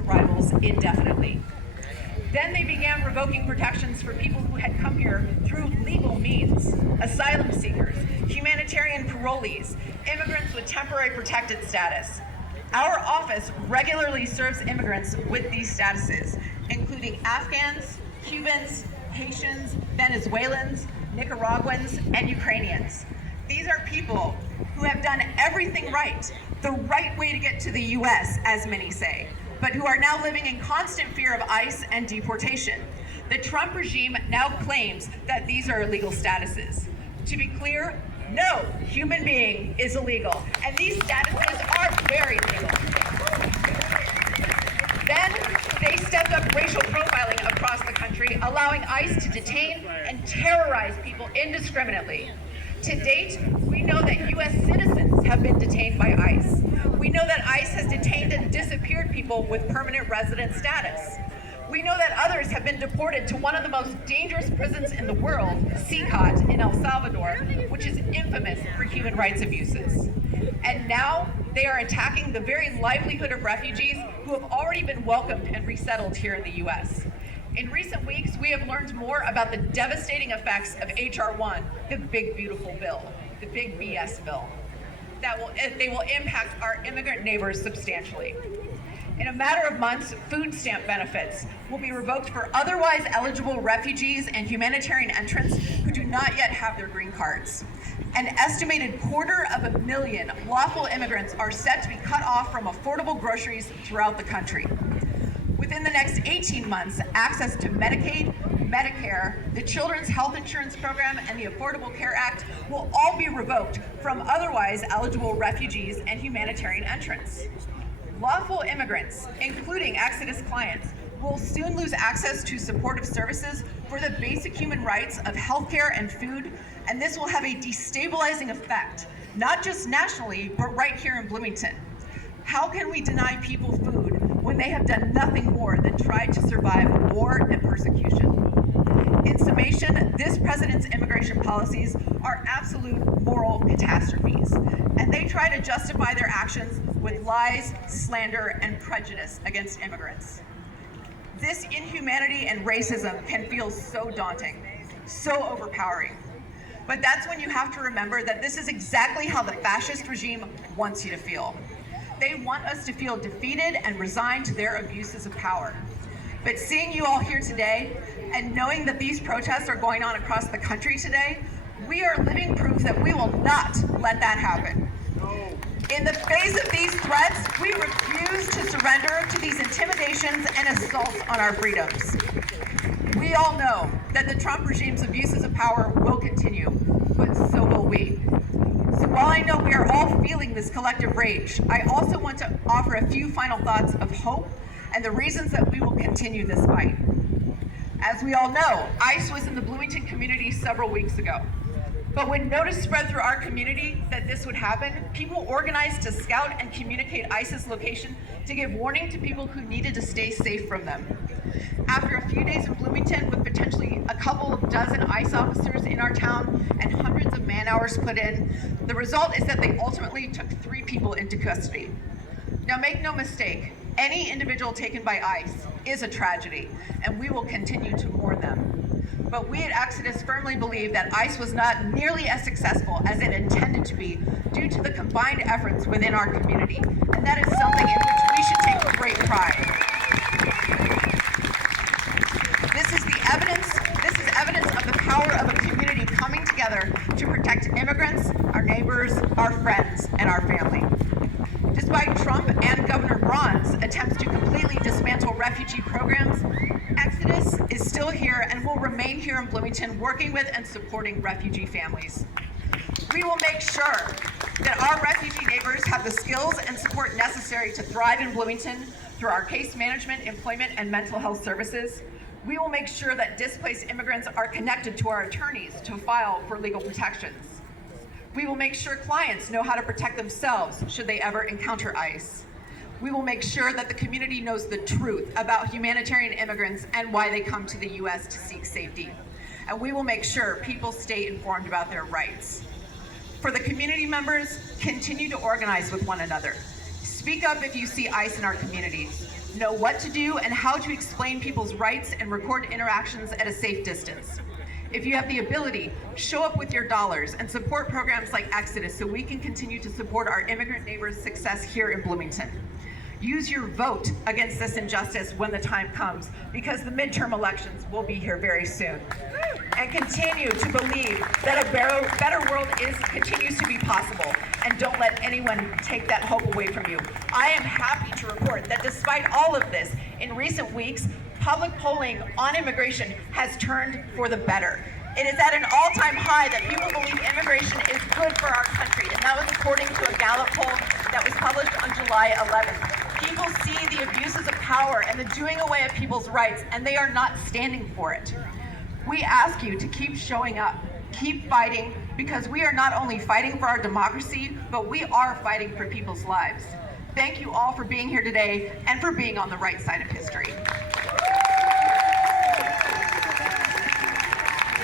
arrivals indefinitely. Then they began revoking protections for people who had come here through legal means: asylum seekers, humanitarian parolees, immigrants with temporary protected status. Our office regularly serves immigrants with these statuses, including Afghans, Cubans, Haitians, Venezuelans, Nicaraguans, and Ukrainians. These are people who have done everything right, the right way to get to the US, as many say, but who are now living in constant fear of ICE and deportation. The Trump regime now claims that these are illegal statuses. To be clear, no human being is illegal, and these statuses are very legal. Then they stepped up racial profiling across the country, allowing ICE to detain and terrorize people indiscriminately. To date, we know that US citizens have been detained by ICE. We know that ICE has detained and disappeared people with permanent resident status. We know that others have been deported to one of the most dangerous prisons in the world, CCOT in El Salvador, which is infamous for human rights abuses. And now they are attacking the very livelihood of refugees who have already been welcomed and resettled here in the US. In recent weeks, we have learned more about the devastating effects of H.R. 1, the big beautiful bill, the big BS bill. They will impact our immigrant neighbors substantially. In a matter of months, food stamp benefits will be revoked for otherwise eligible refugees and humanitarian entrants who do not yet have their green cards. An estimated 250,000 lawful immigrants are set to be cut off from affordable groceries throughout the country. Within the next 18 months, access to Medicaid, Medicare, the Children's Health Insurance Program, and the Affordable Care Act will all be revoked from otherwise eligible refugees and humanitarian entrants. Lawful immigrants, including Exodus clients, will soon lose access to supportive services for the basic human rights of healthcare and food, and this will have a destabilizing effect, not just nationally, but right here in Bloomington. How can we deny people food when they have done nothing more than try to survive war and persecution? In summation, this president's immigration policies are absolute moral catastrophes, and they try to justify their actions with lies, slander, and prejudice against immigrants. This inhumanity and racism can feel so daunting, so overpowering. But that's when you have to remember that this is exactly how the fascist regime wants you to feel. They want us to feel defeated and resigned to their abuses of power. But seeing you all here today and knowing that these protests are going on across the country today, we are living proof that we will not let that happen. In the face of these threats, we refuse to surrender to these intimidations and assaults on our freedoms. We all know that the Trump regime's abuses of power will continue, but so will we. So while I know we are all feeling this collective rage, I also want to offer a few final thoughts of hope and the reasons that we will continue this fight. As we all know, ICE was in the Bloomington community several weeks ago. But when notice spread through our community that this would happen, people organized to scout and communicate ICE's location to give warning to people who needed to stay safe from them. After a few days in Bloomington with potentially a couple of dozen ICE officers in our town and hundreds of man-hours put in, the result is that they ultimately took 3 people into custody. Now make no mistake, any individual taken by ICE is a tragedy, and we will continue to mourn them. But we at Exodus firmly believe that ICE was not nearly as successful as it intended to be due to the combined efforts within our community, and that is something in which we should take great pride. This is evidence of the power of a community coming together to protect immigrants, our neighbors, our friends, and our family. Despite Trump and Governor Braun's attempts to completely dismantle refugee programs, Exodus is still here and will remain here in Bloomington working with and supporting refugee families. We will make sure that our refugee neighbors have the skills and support necessary to thrive in Bloomington through our case management, employment, and mental health services. We will make sure that displaced immigrants are connected to our attorneys to file for legal protections. We will make sure clients know how to protect themselves should they ever encounter ICE. We will make sure that the community knows the truth about humanitarian immigrants and why they come to the U.S. to seek safety. And we will make sure people stay informed about their rights. For the community members, continue to organize with one another. Speak up if you see ICE in our communities. know what to do and how to explain people's rights and record interactions at a safe distance. If you have the ability, show up with your dollars and support programs like Exodus so we can continue to support our immigrant neighbors' success here in Bloomington. Use your vote against this injustice when the time comes, because the midterm elections will be here very soon. And continue to believe that a better world continues to be possible, and don't let anyone take that hope away from you. I am happy to report that despite all of this, in recent weeks, public polling on immigration has turned for the better. It is at an all-time high that people believe immigration is good for our country, and that was according to a Gallup poll that was published on July 11th. People see the abuses of power and the doing away of people's rights, and they are not standing for it. We ask you to keep showing up, keep fighting, because we are not only fighting for our democracy, but we are fighting for people's lives. Thank you all for being here today and for being on the right side of history.